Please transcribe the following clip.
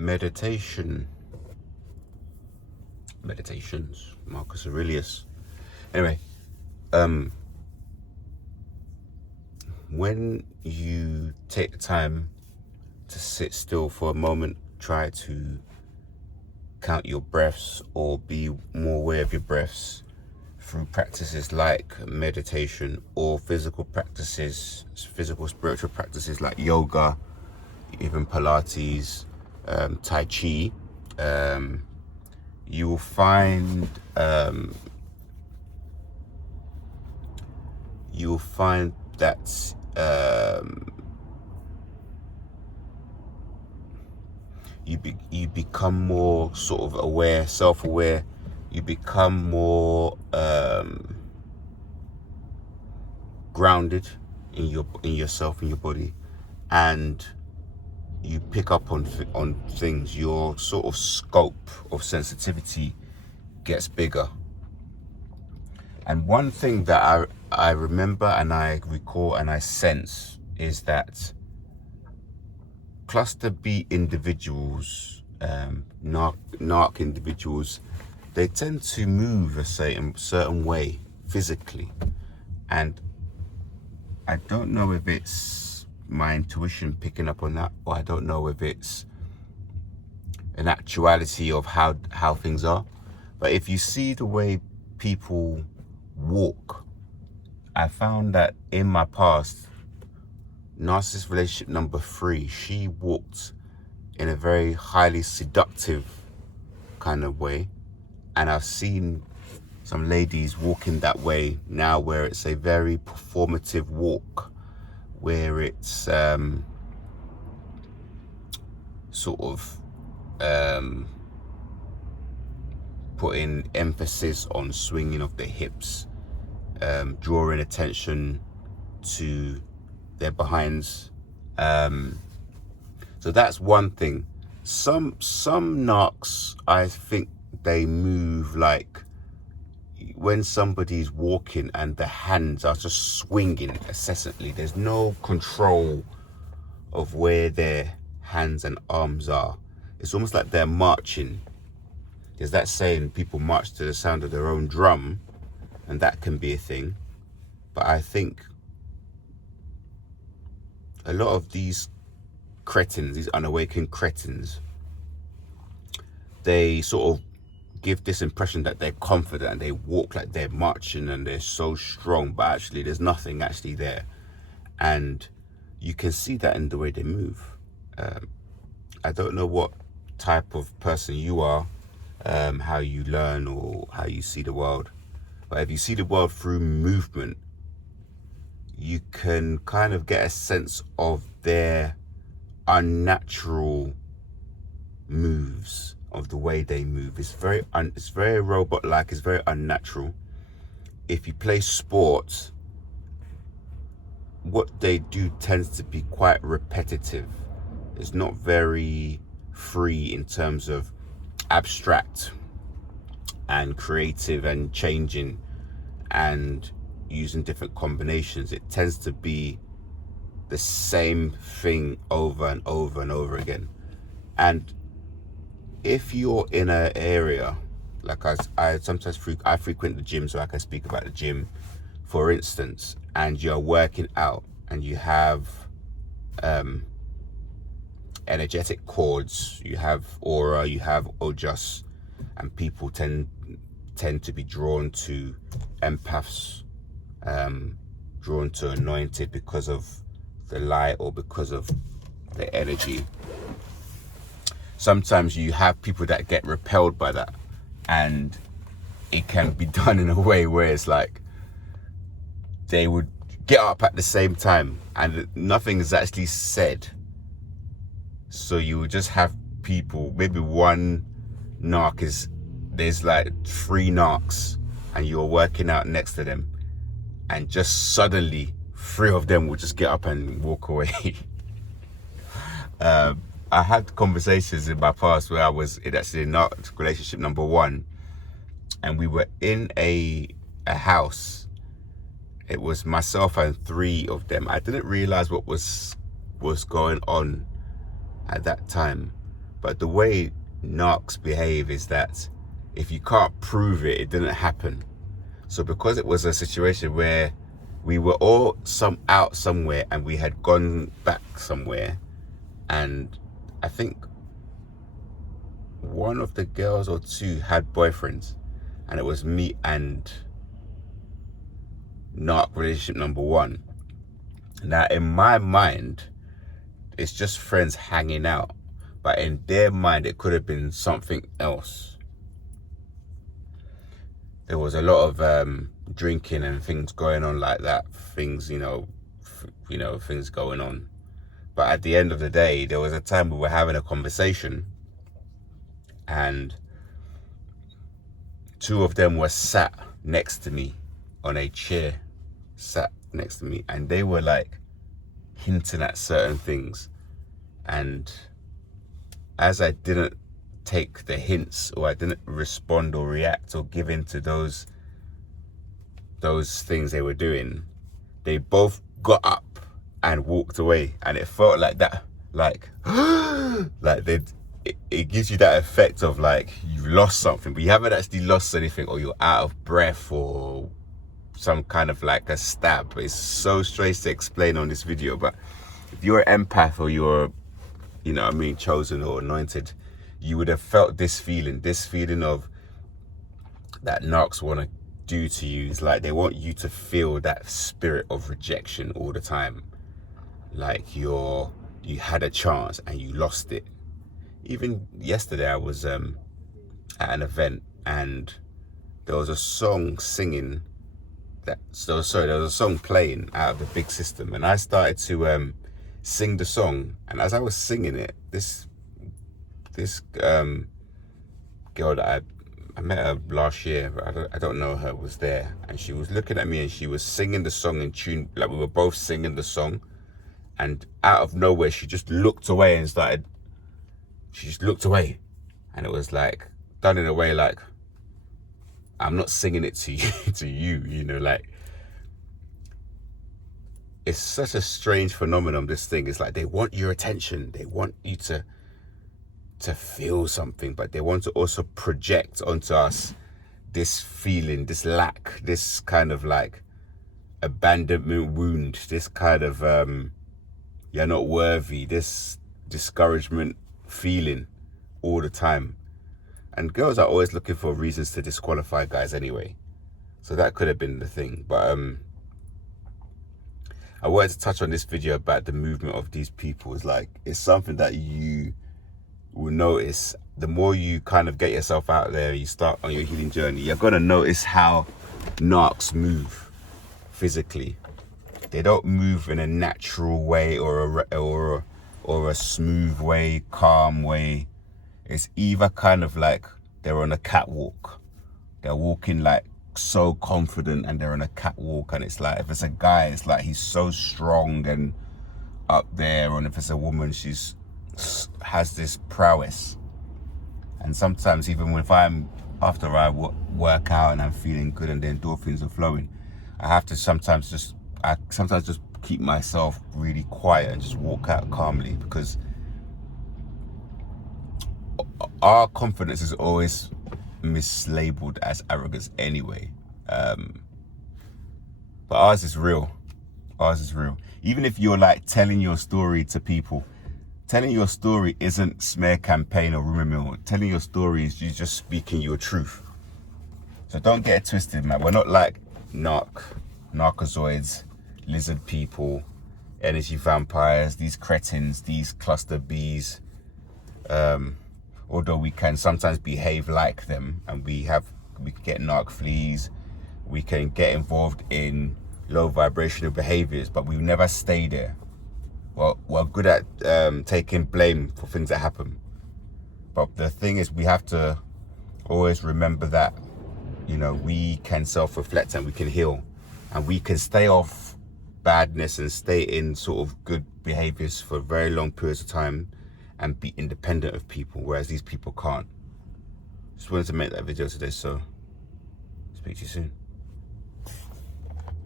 meditations, Marcus Aurelius. Anyway, when you take the time to sit still for a moment, try to count your breaths or be more aware of your breaths through practices like meditation or physical spiritual practices like yoga, even Pilates, Tai Chi. You will find that you become more sort of aware, self-aware. You become more grounded in yourself, in your body, and you pick up on things. Your sort of scope of sensitivity gets bigger. And one thing that I remember and I recall and I sense is that cluster B individuals, narc individuals, they tend to move a certain way physically. And I don't know if it's my intuition picking up on that, or I don't know if it's an actuality of how things are. But if you see the way people walk, I found that in my past, narcissist relationship number 3, she walked in a very highly seductive kind of way. And I've seen some ladies walking that way now, where it's a very performative walk, where it's sort of putting emphasis on swinging of the hips, drawing attention to their behinds. So that's one thing. Some narcs, I think they move like when somebody's walking and the hands are just swinging incessantly. There's no control of where their hands and arms are. It's almost like they're marching. There's that saying, people march to the sound of their own drum, and that can be a thing. But I think a lot of these cretins, these unawakened cretins, they sort of give this impression that they're confident and they walk like they're marching and they're so strong, but actually there's nothing actually there. And you can see that in the way they move. I don't know what type of person you are, how you learn or how you see the world, but if you see the world through movement, you can kind of get a sense of their unnatural moves, of the way they move. It's very robot-like. It's very unnatural. If you play sports, what they do tends to be quite repetitive. It's not very free in terms of abstract and creative and changing and using different combinations. It tends to be the same thing over and over and over again. And if you're in an area, like I sometimes I frequent the gym, so I can speak about the gym, for instance, and you're working out and you have energetic cords, you have aura, you have ojas, and people tend to be drawn to empaths, drawn to anointed because of the light or because of the energy. Sometimes you have people that get repelled by that, and it can be done in a way where it's like they would get up at the same time and nothing is actually said. So you would just have people, maybe one narc there's like 3 narcs and you're working out next to them, and just suddenly 3 of them will just get up and walk away. I had conversations in my past where I was in actually narc relationship number 1, and we were in a house. It was myself and 3 of them. I didn't realize what was going on at that time, But the way narcs behave is that if you can't prove it, it didn't happen. So because it was a situation where we were all out somewhere and we had gone back somewhere, and I think one of the girls or two had boyfriends, and it was me and narc relationship number one. Now in my mind, it's just friends hanging out, but in their mind it could have been something else. There was a lot of drinking and things going on like that, things things going on. But at the end of the day, there was a time we were having a conversation and two of them were sat next to me on a chair, sat next to me, and they were like hinting at certain things. And as I didn't take the hints, or I didn't respond or react or give in to those things they were doing, they both got up and walked away. And it felt like that, like it gives you that effect of like you lost something, but you haven't actually lost anything, or you're out of breath, or some kind of like a stab. It's so strange to explain on this video, but if you're an empath, or you're, chosen or anointed, you would have felt this feeling of that narcs want to do to you. It's like they want you to feel that spirit of rejection all the time, like you had a chance and you lost it. Even yesterday I was at an event and there was a song there was a song playing out of the big system, and I started to sing the song. And as I was singing it, this girl that I met her last year, but I don't know her, was there, and she was looking at me and she was singing the song in tune, like we were both singing the song, and out of nowhere she just looked away and and it was like done in a way like, I'm not singing it to you, like it's such a strange phenomenon, this thing. It's like they want your attention, they want you to feel something, but they want to also project onto us this feeling, this lack, this kind of like abandonment wound, this kind of you're not worthy, this discouragement feeling all the time. And girls are always looking for reasons to disqualify guys anyway, so that could have been the thing. But I wanted to touch on this video about the movement of these people. It's something that you will notice the more you kind of get yourself out there, you start on your healing journey. You're gonna notice how narcs move physically. They don't move in a natural way or a smooth way, calm way. It's either kind of like they're on a catwalk. They're walking like so confident and they're on a catwalk, and it's like, if it's a guy, it's like he's so strong and up there, and if it's a woman, she's has this prowess. And sometimes even after I work out and I'm feeling good and the endorphins are flowing, I have to sometimes just keep myself really quiet and just walk out calmly, because our confidence is always mislabeled as arrogance anyway, but ours is real. Even if you're like telling your story to people, telling your story isn't smear campaign or rumor mill. Telling your story is you just speaking your truth. So don't get it twisted, man. We're not like narcozoids, lizard people, energy vampires, these cretins, these cluster bees. Although we can sometimes behave like them, and we can get narc fleas, we can get involved in low vibrational behaviors, but we never stay there. Well, we're good at taking blame for things that happen. But the thing is, we have to always remember that, we can self-reflect and we can heal, and we can stay off badness and stay in sort of good behaviors for very long periods of time and be independent of people, whereas these people can't. Just wanted to make that video today, so speak to you soon.